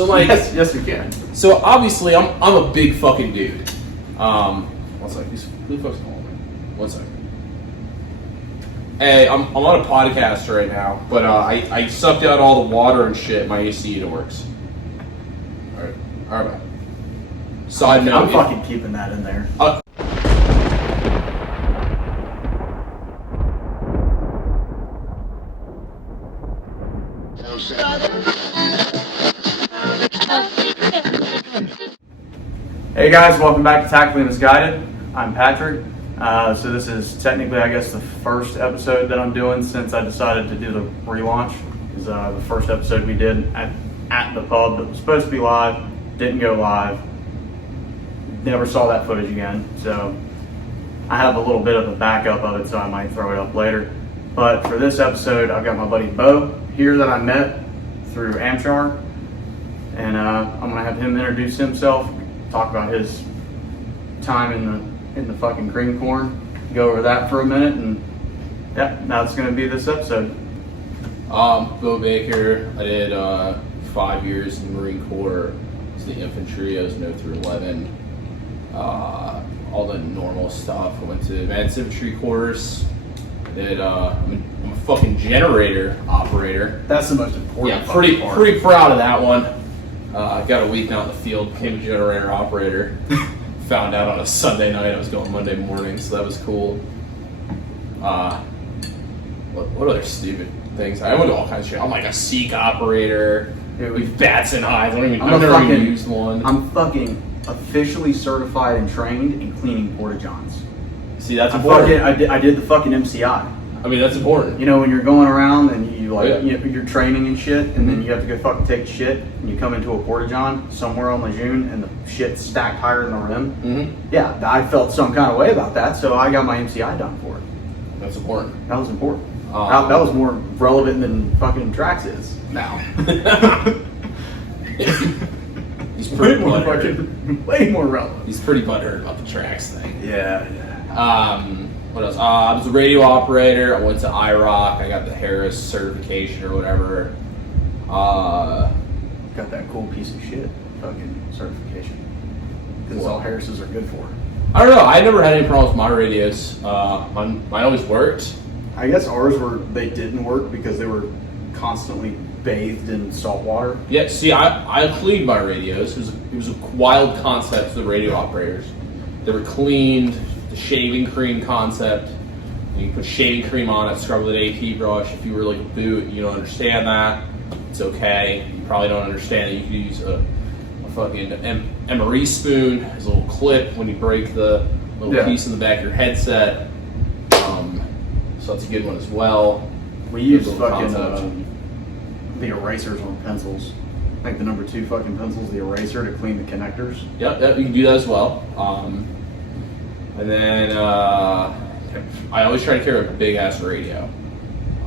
So like, yes, we can. So obviously, I'm a big fucking dude. One second. Who the fuck's calling me? 1 second. Hey, I'm on a podcast right now, but I sucked out all the water and shit. My AC unit works. All right. Side note. I'm fucking keeping that in there. Hey guys, welcome back to Tactically Misguided. I'm Patrick. So this is technically, I guess, the first episode that I'm doing since I decided to do the relaunch. Is the first episode we did at the pub that was supposed to be live, didn't go live. Never saw that footage again. So I have a little bit of a backup of it, so I might throw it up later. But for this episode, I've got my buddy Bo here that I met through Amchar, and I'm gonna have him introduce himself, talk about his time in the fucking Green Corps, go over that for a minute, and yeah, that's gonna be this episode. Bo Baker. I did 5 years in the Marine Corps. I was the infantry. I was 0 through 11. All the normal stuff. I went to advanced infantry course. I did. I'm a fucking generator operator. That's the most important. Yeah, pretty proud of that one. I got a week out in the field, became a generator operator. Found out on a Sunday night I was going Monday morning, so that was cool. What other stupid things? I went to all kinds of shit. I'm like a Seek operator with bats and eyes. I've never even used one. I'm fucking officially certified and trained in cleaning porta-johns. See, that's important. I did the fucking MCI. I mean, that's important. You know, when you're going around and you like, yeah. you're training and shit, and then you have to go fucking take shit, and you come into a porta-john somewhere on Lejeune, and the shit's stacked higher than the rim. Mm-hmm. Yeah, I felt some kind of way about that, so I got my MCI done for it. That's important. That was important. That was more relevant than fucking Drax is now. He's pretty butthurt. Way more relevant. He's pretty butthurt about the tracks thing. Yeah. What else? I was a radio operator. I went to IROC. I got the Harris certification or whatever. Got that cool piece of shit fucking certification. Because all Harris's are good for. I don't know. I never had any problems with my radios. Mine always worked. I guess ours they didn't work because they were constantly bathed in salt water. Yeah, see, I cleaned my radios. It was a wild concept to the radio operators. They were cleaned, the shaving cream concept. You put shaving cream on it, scrub with an AP brush. If you were like a boot, you don't understand that. It's okay. You probably don't understand that you could use a fucking emery spoon as a little clip when you break the little piece in the back of your headset. So that's a good one as well. We use fucking the erasers on pencils. Like the number 2 fucking pencils, the eraser to clean the connectors. Yep, you can do that as well. And then I always try to carry a big ass radio.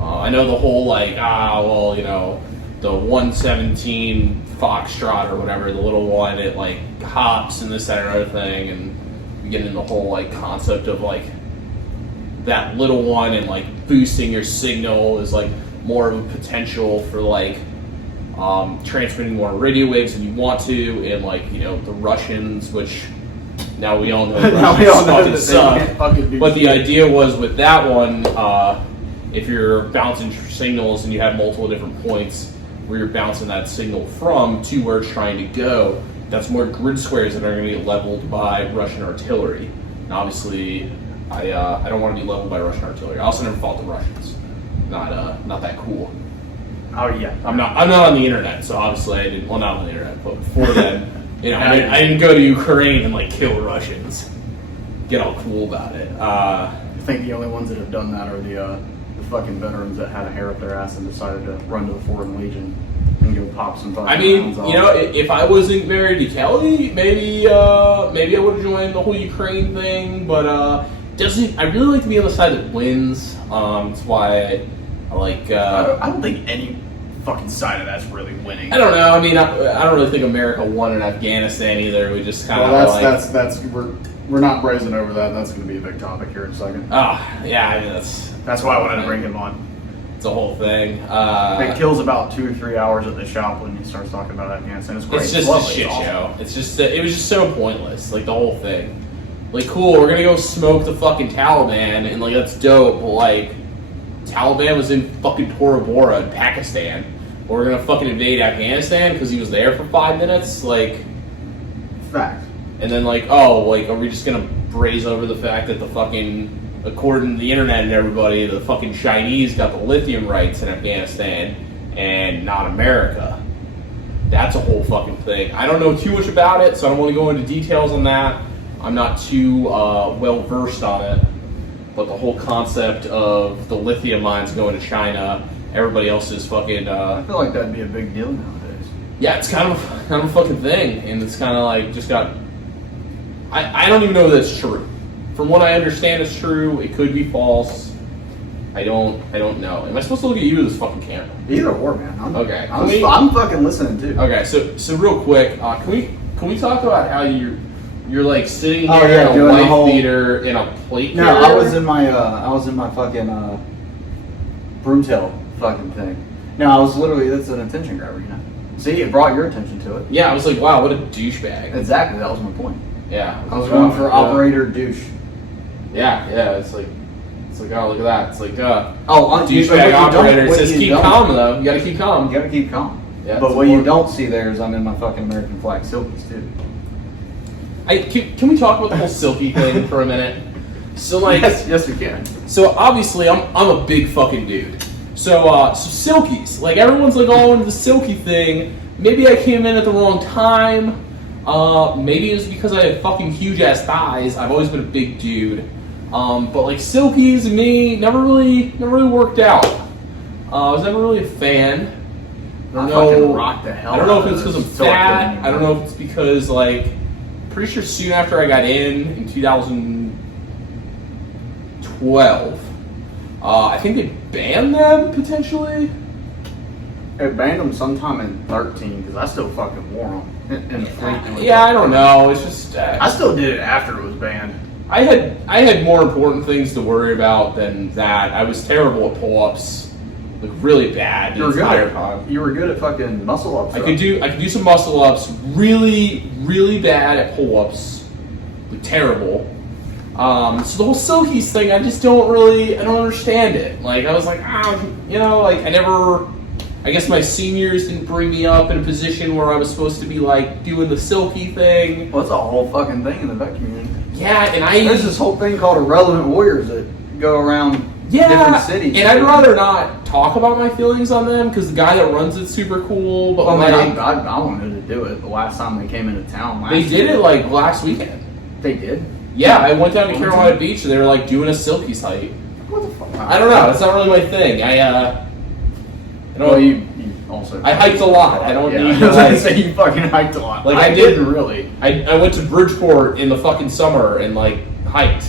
I know the whole the 117 Foxtrot or whatever, the little one, it like hops and this, that, and other thing, and you get into the whole like concept of like that little one and like boosting your signal is like more of a potential for like transmitting more radio waves than you want to, and like, you know, the Russians, which now we all know the Russians fucking suck. But the idea was with that one, if you're bouncing signals and you have multiple different points where you're bouncing that signal from to where it's trying to go, that's more grid squares that are going to be leveled by Russian artillery. And obviously, I don't want to be leveled by Russian artillery. I also never fought the Russians. Not that cool. Oh yeah. I'm not on the internet, so obviously I didn't. Well, not on the internet, but before then, you know, I didn't go to Ukraine and like kill Russians. Get all cool about it. I think the only ones that have done that are the fucking veterans that had a hair up their ass and decided to run to the Foreign Legion and go pop some fucking. I mean, you know, if I wasn't married to Kelly, maybe I would have joined the whole Ukraine thing. But I really like to be on the side that wins. That's why I like. I don't think any fucking side of that's really winning. I don't know. I mean, I don't really think America won in Afghanistan either. We just kind of that's we're not brazen over that. That's going to be a big topic here in a second. Oh yeah, I mean that's why I wanted to bring him on. It's a whole thing. It kills about 2 or 3 hours at the shop when he starts talking about Afghanistan. It's great. It's just lovely. a shit It's show. It's just it was just so pointless. Like the whole thing. Like, cool, we're gonna go smoke the fucking Taliban, and like that's dope. But like, Taliban was in fucking Tora Bora in Pakistan. We're gonna fucking invade Afghanistan because he was there for 5 minutes. Like, fact. and then like, oh, like, are we just gonna braze over the fact that the fucking, according to the internet and everybody, the fucking Chinese got the lithium rights in Afghanistan and not America? That's a whole fucking thing. I don't know too much about it, so I don't want to go into details on that. I'm not too well versed on it, but the whole concept of the lithium mines going to China, everybody else is fucking. I feel like that'd be a big deal nowadays. Yeah, it's kind of a fucking thing, and it's kind of like just got. I don't even know if that's true. From what I understand, it's true. It could be false. I don't know. Am I supposed to look at you with this fucking camera? Either or, man. Okay. I'm fucking listening too. Okay, so real quick, can we talk about how you're like sitting here yeah, in a doing the wife whole- beater in a plate No, carrier? I was in my fucking broomtail fucking thing. No, I was literally, that's an attention grabber, you know. See, it brought your attention to it. Yeah, I was like, wow, what a douchebag. Exactly, that was my point. Yeah. I was going for operator douche. Yeah, it's like, oh, look at that. It's like, on douchebag operator. It says keep calm, though. You gotta keep calm. You gotta keep calm. Yeah, but what you don't see there is I'm in my fucking American flag Silkies, too. Can we talk about the whole Silky thing for a minute? So, like, yes, we can. So obviously, I'm a big fucking dude. So Silkies, like everyone's like all into the Silky thing. Maybe I came in at the wrong time. Maybe it was because I had fucking huge ass thighs. I've always been a big dude. But like Silkies and me never really worked out. I was never really a fan. I fucking rocked the hell I don't know out if of it's because I'm this. So I couldn't fat. even I don't know if it's because like, pretty sure soon after I got in 2012, I think they banned them potentially. It banned them sometime in 13 because I still fucking wore them in the fleet. Yeah, I don't know. It's just I still did it after it was banned. I had more important things to worry about than that. I was terrible at pull-ups, like really bad the entire time. You were good at fucking muscle ups. I could do some muscle ups. Really bad at pull-ups, like terrible. So the whole Silkies thing, I don't understand it. Like I was like, I guess my seniors didn't bring me up in a position where I was supposed to be like doing the Silky thing. Well, it's a whole fucking thing in the vet community. Yeah, and there's this whole thing called Irrelevant Warriors that go around different cities. And I'd rather not talk about my feelings on them because the guy that runs it's super cool. But I wanted to do it the last time they came into town. They did it like last weekend. They did? Yeah, I went down to Carolina Beach and they were like doing a Silkies hike. What the fuck? I don't know. It's not really my thing. You also. I hiked a lot. I don't need to I was gonna say you fucking hiked a lot. Like I didn't really. I went to Bridgeport in the fucking summer and like hiked,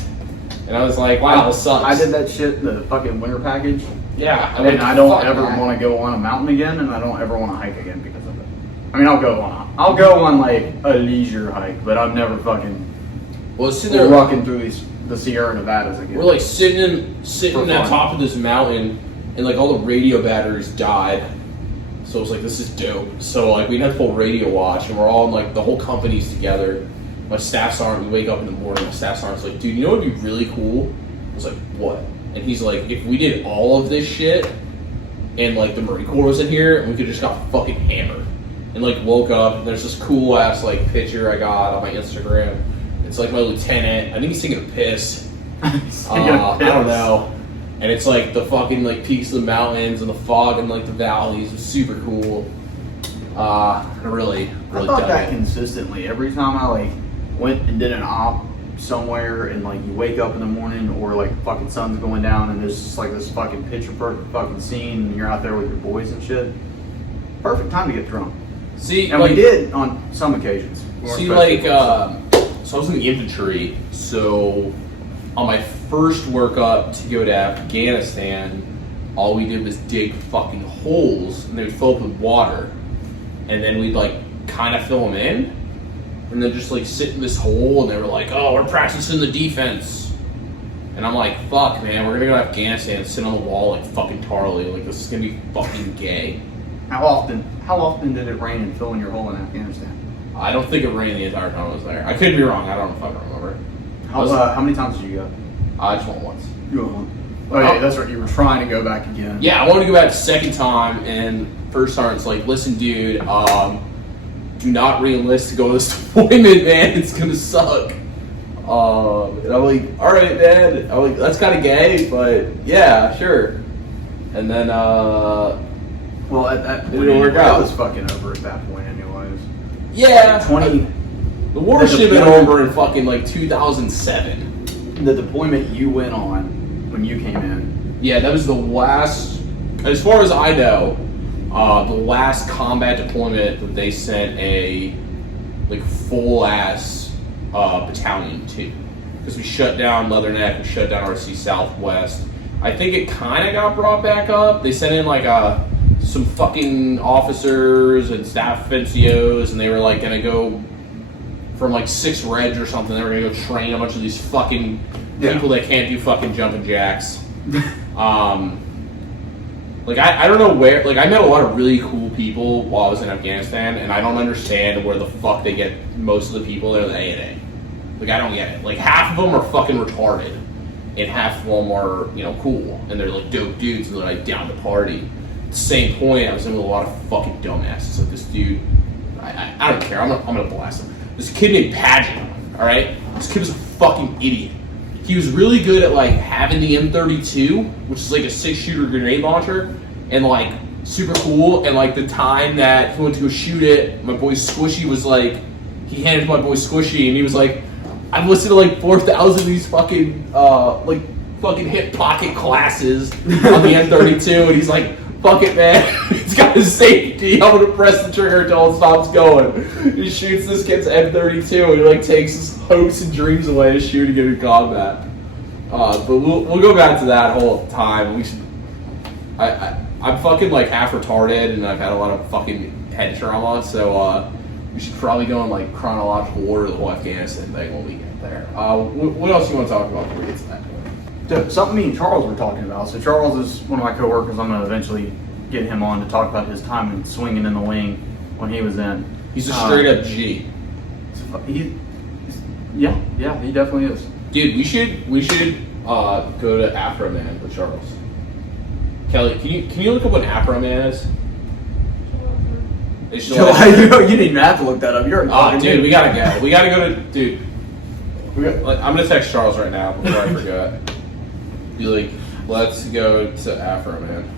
and I was like, wow, this sucks. I did that shit in the fucking winter package. Yeah, I don't ever want to go on a mountain again, and I don't ever want to hike again because of it. I mean, I'll go on like a leisure hike, but I'm never fucking. Well, sitting there rocking through the Sierra Nevadas again. We're like sitting at top of this mountain, and like all the radio batteries died. So it was like, this is dope. So like we had to pull radio watch, and we're all in like the whole company's together. My staff sergeant, we wake up in the morning. My staff sergeant's like, dude, you know what would be really cool? I was like, what? And he's like, if we did all of this shit, and like the Marine Corps was in here, and we could just got fucking hammered. And like woke up, and there's this cool ass like picture I got on my Instagram. It's like my lieutenant. I think he's taking a piss. I don't know. And it's like the fucking like peaks of the mountains and the fog and like the valleys. It was super cool. I really I thought dug that it. consistently. Every time I like went and did an op somewhere, and like you wake up in the morning, or like fucking sun's going down, and there's just like this fucking picture perfect fucking scene, and you're out there with your boys and shit. Perfect time to get drunk. See, and like, we did on some occasions. See, like, so I was in the infantry, so on my first workup to go to Afghanistan, all we did was dig fucking holes, and they would fill up with water, and then we'd like kind of fill them in, and then just like sit in this hole, and they were like, oh, we're practicing the defense. And I'm like, fuck, man, we're gonna go to Afghanistan and sit on the wall like fucking Tarly. Like, this is gonna be fucking gay. How often did it rain and fill in your hole in Afghanistan? I don't think it rained the entire time I was there. I could be wrong. I don't fucking remember. How many times did you go? I just went once. You went once. Oh yeah, that's right. You were trying to go back again. Yeah, I wanted to go back the second time, and first time it's like, listen, dude, do not re-enlist to go to this deployment, man. It's gonna suck. And I'm like, all right, man. I'm like, that's kind of gay, but yeah, sure. And then, well, at that point, didn't work out. It was fucking over at that point, anyways. Yeah, Like the war should have been over in fucking like 2007. The deployment you went on when you came in. Yeah, that was the last, as far as I know, the last combat deployment that they sent a like full ass battalion to, because we shut down Leatherneck, we shut down RC Southwest. I think it kind of got brought back up. They sent in like some fucking officers and staff NCOs, and they were like gonna go from like 6 Reg or something. They were gonna go train a bunch of these fucking people that can't do fucking jumping jacks. Like I don't know where. Like I met a lot of really cool people while I was in Afghanistan, and I don't understand where the fuck they get most of the people that are the A&A. Like I don't get it. Like half of them are fucking retarded, and half of them are, you know, cool, and they're like dope dudes, and they're like down to party. At the same point, I was in with a lot of fucking dumbasses. Like this dude, I don't care. I'm gonna blast him. This kid named Pageant. All right, this kid was a fucking idiot. He was really good at like having the M32, which is like a 6-shooter grenade launcher, and like super cool. And like the time that he went to go shoot it, my boy Squishy was like, he handed it to my boy Squishy, and he was like, I've listened to like 4,000 of these fucking like fucking hip pocket classes on the M32, and he's like, fuck it, man. He's got his safety. I'm gonna press the trigger until it stops going. He shoots this kid's M32, and he like takes his hopes and dreams away to shooting it in combat. But we'll go back to that whole time. I'm fucking like half retarded, and I've had a lot of fucking head trauma, so we should probably go in like chronological order of the whole Afghanistan thing when we get there. What else you want to talk about before we get to that point? So, something me and Charles were talking about. So Charles is one of my coworkers. I'm going to eventually get him on to talk about his time in swinging in the wing when he was in. He's a straight up G. Yeah, he definitely is. Dude, we should go to Afroman with Charles. Kelly, can you look up what Afroman is? You didn't even have to look that up. You're dude, we gotta go. We gotta go to dude. I'm gonna text Charles right now before I forget. Be like, let's go to Afroman.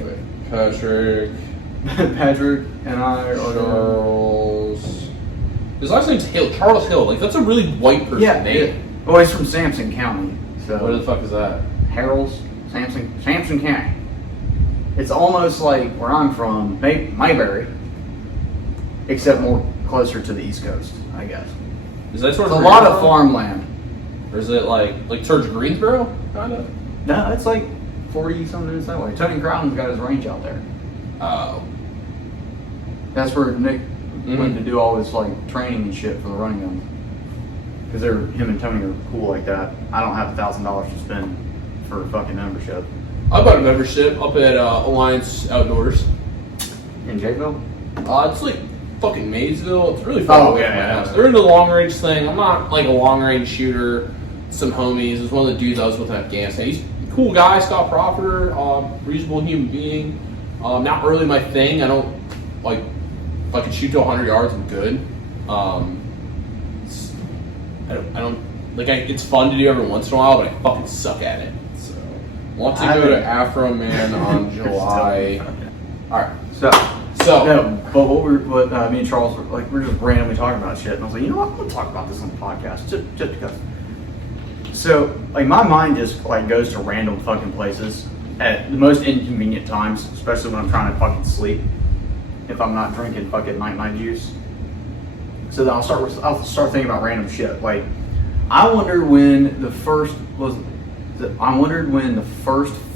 Okay, Patrick and I are Charles. His last name's Hill. Charles Hill. Like that's a really white person name. Yeah. Well, he's from Sampson County. So where the fuck is that? Harrell's, Sampson County. It's almost like where I'm from, Mayberry, except more closer to the East Coast, I guess. Is that sort of a lot of farmland? Or is it like towards Greensboro, kind of? No, it's like 40-something minutes that way. Tony Crowden's got his range out there. Oh. That's where Nick went to do all his like training and shit for the running guns. Because him and Tony are cool like that. I don't have $1,000 to spend for a fucking membership. I bought a membership up at Alliance Outdoors. In Jayville? It's like fucking Maysville. It's really far away from my house. They're into the long range thing. I'm not like a long range shooter. Some homies. It was one of the dudes I was with in Afghanistan. He's a cool guy, Scott Profiter, reasonable human being. Not really my thing. I don't like. If I could shoot to 100 yards, I'm good. I don't like. It's fun to do every once in a while, but I fucking suck at it. So, want to go to Afroman on July. All right. So. No, but what me and Charles were like, we were just randomly talking about shit, and I was like, you know what, I'm gonna talk about this on the podcast, just because. So, like, my mind just like goes to random fucking places at the most inconvenient times, especially when I'm trying to fucking sleep. If I'm not drinking fucking night juice, so then I'll start thinking about random shit. Like, I wondered when the first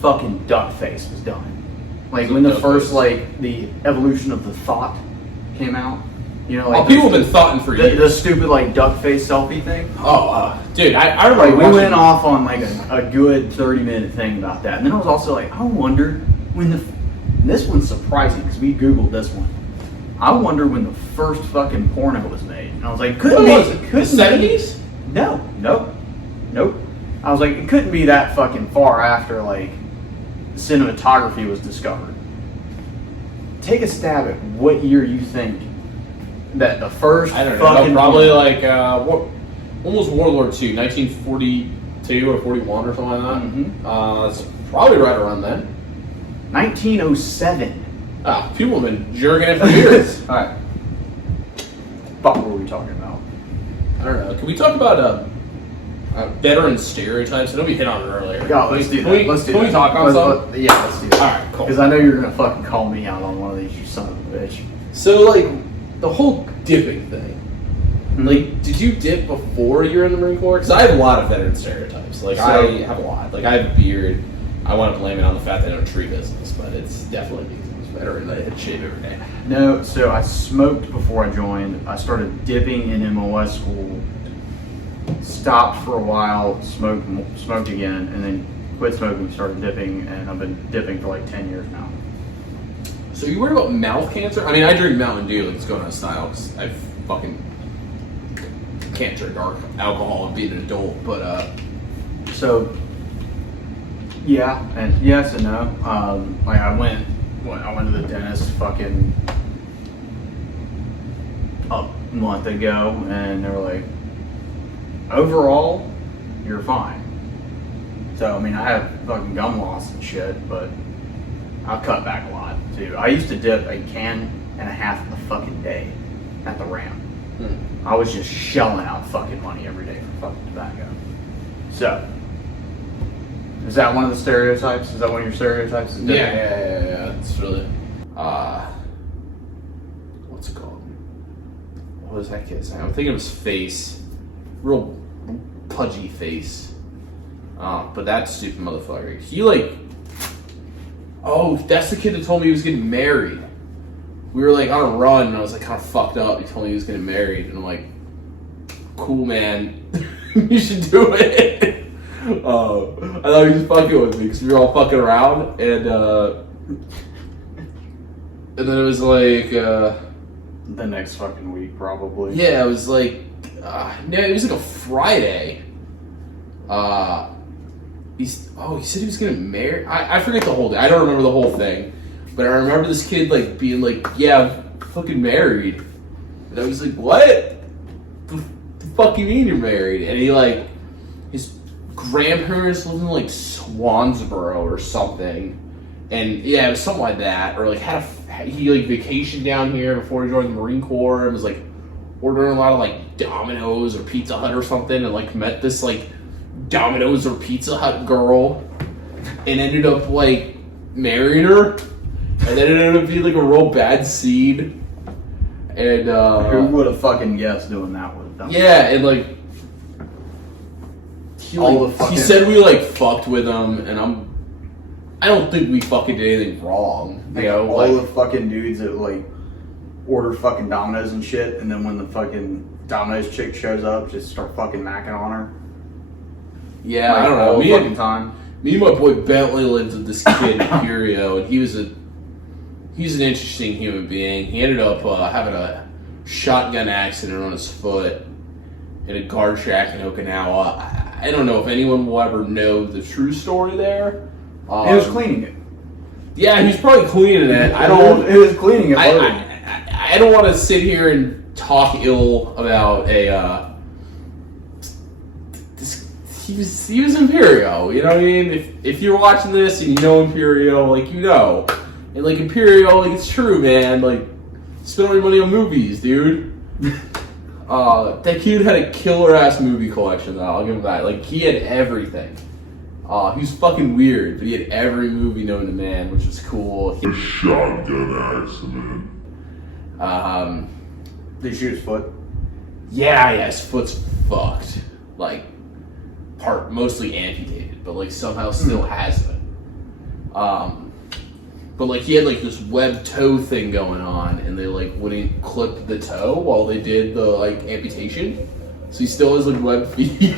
fucking duck face was done. Like when the first, like, the evolution of the thought came out. You know, like people have been thoughting for years. the stupid like duck face selfie thing. Dude, I remember Like we watching, went off on like a good 30-minute thing about that, and then I was also like, I wonder when and this one's surprising because we Googled this one. I wonder when the first fucking porno was made. And I was like, couldn't What be. was it? The 70s? No, nope. I was like, it couldn't be that fucking far after like cinematography was discovered. Take a stab at what year you think that the first I don't fucking know. Probably porno- like when was World War II? 1942 or 41 or something like that. Mhm. It's probably right around then. 1907. People have been jerking it for years. All right. What were we talking about? I don't know. Can we talk about veteran stereotypes? I know we hit on it earlier. Yeah, let's do that. Can we talk on something? Yeah, let's do that. All right, cool. Because I know you're gonna fucking call me out on one of these, you son of a bitch. So, like, the whole dipping thing. Mm-hmm. Like, did you dip before you were in the Marine Corps? Because I have a lot of veteran stereotypes. Like, I have a lot. Like, I have a beard. I want to blame it on the fact that I don't tree business, but it's definitely because I was veteran that I had shave every day. No, so I smoked before I joined. I started dipping in MOS school. Stopped for a while, smoked again, and then quit smoking, started dipping, and I've been dipping for like 10 years now. So you worried about mouth cancer? I mean, I drink Mountain Dew like it's going out of style because I fucking can't drink alcohol and be an adult. But So, yeah, and yes and no. Like I went to the dentist fucking a month ago, and they were like, overall, you're fine. So I mean, I have fucking gum loss and shit, but I've cut back a lot too. I used to dip a can and a half a fucking day at the ramp. I was just shelling out fucking money every day for fucking tobacco. So, is that one of the stereotypes? Is that one of your stereotypes? yeah. It's really what's it called? What was that kid's name? I'm thinking of his face, real pudgy face. But that stupid motherfucker. He like, oh, that's the kid that told me he was getting married. We were like on a run, and I was like kind of fucked up. He told me he was getting married, and I'm like, cool, man. You should do it. I thought he was fucking with me because we were all fucking around, and then it was like the next fucking week, probably. yeah, it was like it was like a Friday. He said he was getting married. I forget the whole thing. I don't remember the whole thing, but I remember this kid like being like, "Yeah, I'm fucking married," and I was like, "What? The fuck you mean you're married?" And he like, his grandparents lived in like Swansboro or something, and yeah, it was something like that, or like he like vacationed down here before he joined the Marine Corps and was like ordering a lot of like Domino's or Pizza Hut or something, and like met this like Domino's or Pizza Hut girl and ended up like marrying her, and then it ended up being like a real bad seed. And who would have fucking guessed doing that with them? yeah, and like he said we like fucked with him, and I don't think we fucking did anything wrong. You know, all like, the fucking dudes that like order fucking Domino's and shit, and then when the fucking Domino's chick shows up, just start fucking macking on her. yeah, Like, I don't know. all the fucking time. Me and my boy Bentley lived with this kid in Curio, and he was an interesting human being. He ended up having a shotgun accident on his foot in a guard shack in Okinawa. I don't know if anyone will ever know the true story there. He was cleaning it. Yeah, he's probably cleaning it. He was cleaning it. I don't want to sit here and talk ill about he was Imperial, you know what I mean? If you're watching this and you know Imperial, like, you know. And like Imperial, like, it's true, man. Like, spend all your money on movies, dude. That kid had a killer ass movie collection though, I'll give him that. Like, he had everything. He was fucking weird, but he had every movie known to man, which was cool. A shotgun accident. Did he shoot his foot? Yeah, his foot's fucked. Like, mostly amputated, but like somehow still has it. but like he had like this web toe thing going on, and they like wouldn't clip the toe while they did the like amputation, so he still has like web feet.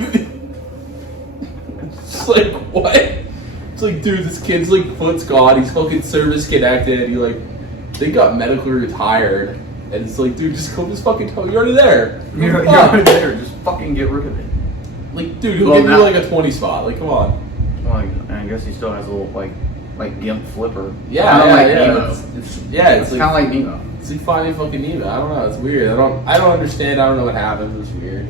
It's like what? It's like, dude, this kid's like foot's gone. He's fucking service connected. He like they got medically retired, and it's like, dude, just clip his fucking toe. You're already there. You're already there. Just fucking get rid of it. Like, dude, he'll give you like a 20 spot. Like, come on. Well, I guess he still has a little like gimp flipper. Yeah, kinda yeah, like yeah. Nemo. It's It's kind of like Nemo. It's like finding fucking Nemo. I don't know. It's weird. I don't understand. I don't know what happened. It was weird.